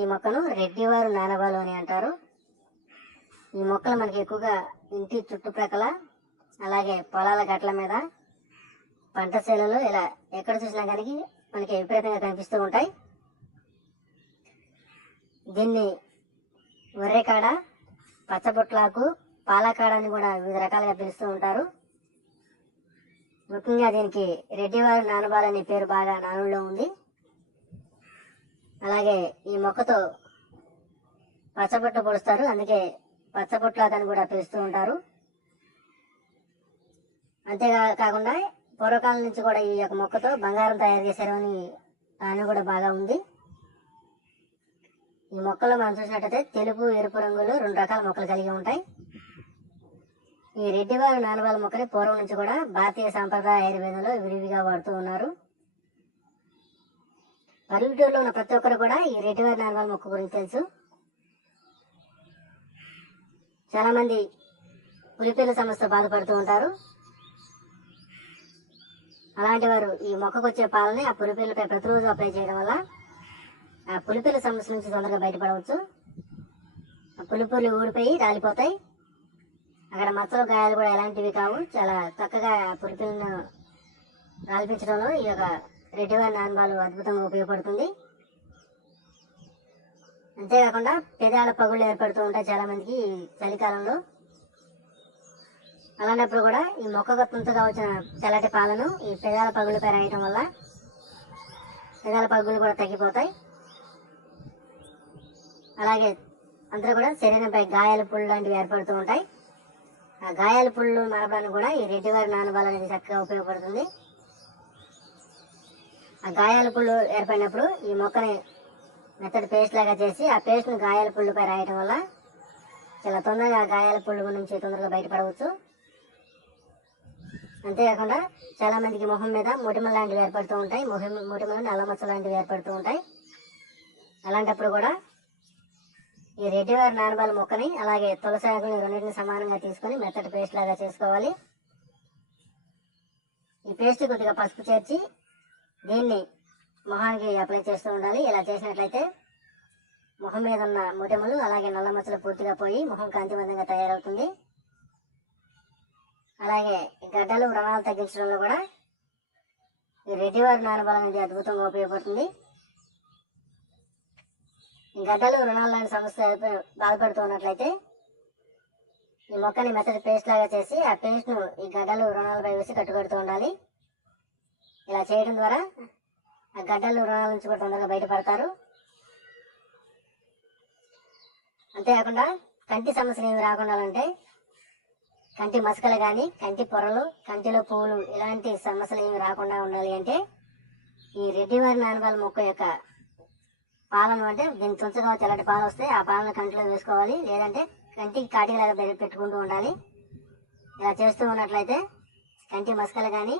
ఈ మొక్కను రెడ్డివారు నానబాలు అని అంటారు. ఈ మొక్కలు మనకి ఎక్కువగా ఇంటి చుట్టుప్రక్కల, అలాగే పొలాల గట్ల మీద, పంట చేలలో ఇలా ఎక్కడ చూసినా కానీ మనకి విపరీతంగా కనిపిస్తూ ఉంటాయి. దీన్ని ఒర్రెకాడ, పచ్చబొట్లాకు, పాలకాడ అని కూడా వివిధ రకాలుగా పిలుస్తూ ఉంటారు. ముఖ్యంగా దీనికి రెడ్డివారు నానబాలు అనే పేరు బాగా నానుల్లో ఉంది. అలాగే ఈ మొక్కతో పచ్చబొట్టు పొడుస్తారు, అందుకే పచ్చబొట్లాకు అని కూడా పిలుస్తూ ఉంటారు. అంతేకాకుండా పూర్వకాలం నుంచి కూడా ఈ యొక్క మొక్కతో బంగారం తయారు చేశారు అని కూడా బాగా ఉంది. ఈ మొక్కలో మనం చూసినట్టయితే తెలుపు, ఎరుపు రంగులు 2 రకాల మొక్కలు కలిగి ఉంటాయి. ఈ రెడ్డివారు నానబాలు మొక్కని పూర్వం నుంచి కూడా భారతీయ సాంప్రదాయ ఆయుర్వేదంలో విరివిగా వాడుతూ ఉన్నారు. పల్లెటూరులో ఉన్న ప్రతి ఒక్కరు కూడా ఈ రెడ్డివారు నానబాలు మొక్క గురించి తెలుసు. చాలా మంది పులిపిల్ల సమస్యతో బాధపడుతూ ఉంటారు. అలాంటి వారు ఈ మొక్కకు వచ్చే పాలని ఆ పులిపిల్లపై ప్రతిరోజు అప్లై చేయడం వల్ల ఆ పులిపిల్ల సమస్య నుంచి తొందరగా బయటపడవచ్చు. ఆ పులిపుర్లు ఊడిపోయి రాలిపోతాయి. అక్కడ మచ్చలు, గాయాలు కూడా ఎలాంటివి కావు. చాలా చక్కగా పులిపిల్లను రాల్పించడంలో ఈ యొక్క రెడ్డివారు నానబాలు అద్భుతంగా ఉపయోగపడుతుంది. అంతేకాకుండా పెదాల పగుళ్ళు ఏర్పడుతూ ఉంటాయి చాలా మందికి చలికాలంలో. అలాంటప్పుడు కూడా ఈ మొక్కకు తుంతగా వచ్చిన తెల్లటి పాలను ఈ పెదాల పగుళ్ళపై రాయటం వల్ల పెదాల పగుళ్ళు కూడా తగ్గిపోతాయి. అలాగే అందరూ కూడా శరీరంపై గాయాల పుళ్ళు లాంటివి ఏర్పడుతూ ఉంటాయి. ఆ గాయాల పుళ్ళు మారడానికి కూడా ఈ రెడ్డివారు నానబాలు అనేది చక్కగా ఉపయోగపడుతుంది. ఆ గాయాల పుళ్ళు ఏర్పడినప్పుడు ఈ మొక్కని మెత్తటి పేస్ట్ లాగా చేసి ఆ పేస్ట్ను గాయాల పుళ్ళపై రాయటం వల్ల చాలా తొందరగా గాయాల పుళ్ళు నుంచి తొందరగా బయటపడవచ్చు. అంతేకాకుండా చాలా మందికి మొహం మీద మొటిమలు లాంటివి ఏర్పడుతూ ఉంటాయి. మొటిమలు, నల్ల మచ్చలు లాంటివి ఏర్పడుతూ ఉంటాయి. అలాంటప్పుడు కూడా ఈ రెడ్డివారు నానబాలు మొక్కని అలాగే తులసి ఆకుని రెండింటిని సమానంగా తీసుకొని మెత్తటి పేస్ట్ లాగా చేసుకోవాలి. ఈ పేస్ట్ కొద్దిగా పసుపు చేర్చి దీన్ని మొహానికి అప్లై చేస్తూ ఉండాలి. ఇలా చేసినట్లయితే మొహం మీద ఉన్న మొటిమలు అలాగే నల్ల మచ్చలు పూర్తిగా పోయి మొహం కాంతివంతంగా తయారవుతుంది. అలాగే గడ్డలు, వ్రణాలు తగ్గించడంలో కూడా ఈ రెడ్డివారు నానబాలు అనేది అద్భుతంగా ఉపయోగపడుతుంది. ఈ గడ్డలు, వ్రణాలు లాంటి సమస్య బాధపడుతూ ఉన్నట్లయితే ఈ మొక్కని మెత్తటి పేస్ట్ లాగా చేసి ఆ పేస్ట్ను ఈ గడ్డలు, వ్రణాలపై వేసి కట్టుకడుతూ ఉండాలి. ఇలా చేయడం ద్వారా ఆ గడ్డలు, వ్రణాల నుంచి కూడా తొందరగా బయటపడతారు. అంతేకాకుండా కంటి సమస్యలు ఏమి రాకుండా అంటే కంటి మసకలు కానీ, కంటి పొరలు, కంటిలో పువ్వులు ఇలాంటి సమస్యలు ఏమి రాకుండా ఉండాలి అంటే ఈ రెడ్డివారు నానబాలు మొక్క యొక్క పాలను, అంటే దీని తుంచగా తెల్లటి పాలు వస్తే ఆ పాలను కంటిలో వేసుకోవాలి. లేదంటే కంటికి కాటిలాగా పెట్టుకుంటూ ఉండాలి. ఇలా చేస్తూ ఉన్నట్లయితే కంటి మసకలు కానీ,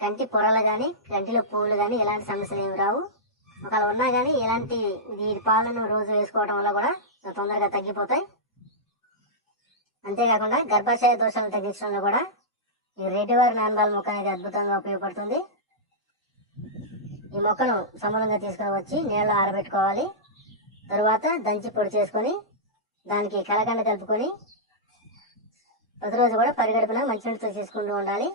కంటి పొరలు కానీ, కంటిలో పువ్వులు కానీ ఎలాంటి సమస్యలు ఏమి రావు. ఒకవేళ ఉన్నా కానీ ఈ పాలను రోజు వేసుకోవడం వల్ల కూడా తొందరగా తగ్గిపోతాయి. అంతేకాకుండా గర్భాశయ దోషాలను తగ్గించడంలో కూడా ఈ రెడ్డివారు నానబాలు మొక్క అనేది అద్భుతంగా ఉపయోగపడుతుంది. ఈ మొక్కను సమూలంగా తీసుకుని వచ్చి నీళ్ళలో ఆరబెట్టుకోవాలి. తరువాత దంచి పొడి చేసుకొని దానికి కలకండ కలుపుకొని ప్రతిరోజు కూడా పరిగడుపున మంచినీటితో తీసుకుంటూ ఉండాలి.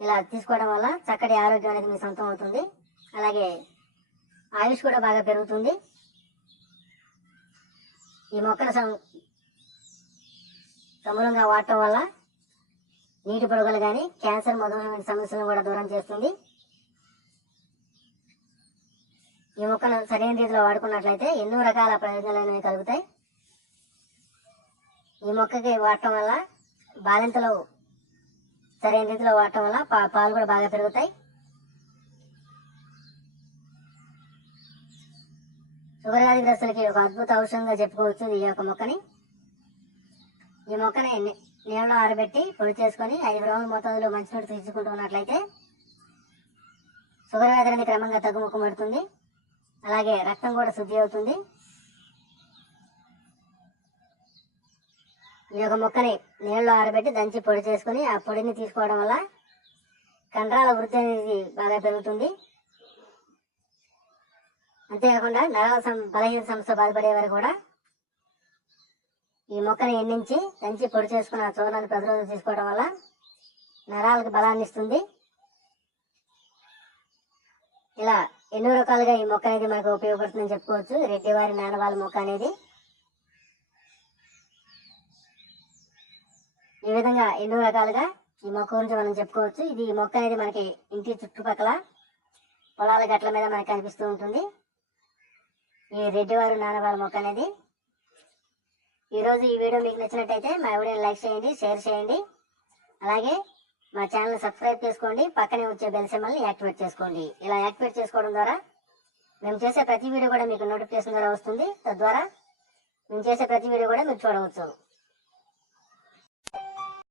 ఇలా తీసుకోవడం వల్ల చక్కటి ఆరోగ్యం అనేది మీ సొంతం అవుతుంది. అలాగే ఆయుష్ కూడా బాగా పెరుగుతుంది. ఈ మొక్కను సమూలంగా వాడటం వల్ల నీటి పొడుగులు కానీ, క్యాన్సర్, మధుమేహ సమస్యలను కూడా దూరం చేస్తుంది. ఈ మొక్కను సరైన రీతిలో వాడుకున్నట్లయితే ఎన్నో రకాల ప్రయోజనాలు అనేవి కలుగుతాయి. ఈ మొక్కకి వాడటం వల్ల బాలింతలు సరైన రీతిలో వాడటం వల్ల పాలు కూడా బాగా పెరుగుతాయి. షుగర్ వ్యాధిగ్రస్తులకి ఒక అద్భుత ఔషధంగా చెప్పుకోవచ్చు ఈ యొక్క మొక్కని. ఈ మొక్కని నీళ్ళలో ఆరబెట్టి పొడి చేసుకొని 5 గ్రాముల మోతాదులో మంచినీళ్ళు తీసుకుంటూ ఉన్నట్లయితే షుగర్ వ్యాధి అనేది క్రమంగా తగ్గుముఖం. అలాగే రక్తం కూడా శుద్ధి అవుతుంది. ఈ యొక్క మొక్కని నీళ్ళలో ఆరబెట్టి దంచి పొడి చేసుకుని ఆ పొడిని తీసుకోవడం వల్ల కండరాల వృద్ధి అనేది బాగా పెరుగుతుంది. అంతేకాకుండా నరాల బలహీన సమస్య బాధపడే వారు కూడా ఈ మొక్కను ఎండించి దంచి పొడి చేసుకున్న చూర్ణాన్ని ప్రతిరోజు తీసుకోవడం వల్ల నరాలకు బలాన్ని ఇస్తుంది. ఇలా ఎన్నో రకాలుగా ఈ మొక్క అనేది మనకు ఉపయోగపడుతుందని చెప్పుకోవచ్చు. రెడ్డివారి నానవాళ్ళ మొక్క అనేది ఈ విధంగా ఎన్నో రకాలుగా ఈ మొక్క గురించి మనం చెప్పుకోవచ్చు. ఇది ఈ మొక్క అనేది మనకి ఇంటి చుట్టుపక్కల పొలాల గట్ల మీద మనకు కనిపిస్తూ ఉంటుంది. ఈ రెడ్డివారు నానవాళ్ళ మొక్క అనేది. ఈరోజు ఈ వీడియో మీకు నచ్చినట్టయితే మా వీడియోని లైక్ చేయండి, షేర్ చేయండి. అలాగే మా ఛానల్ సబ్స్క్రైబ్ చేసుకోండి. పక్కనే వచ్చే బెల్ సింబల్ని యాక్టివేట్ చేసుకోండి. ఇలా యాక్టివేట్ చేసుకోవడం ద్వారా మేము చేసే ప్రతి వీడియో కూడా మీకు నోటిఫికేషన్ ద్వారా వస్తుంది. తద్వారా మేము చేసే ప్రతి వీడియో కూడా మీరు చూడవచ్చు.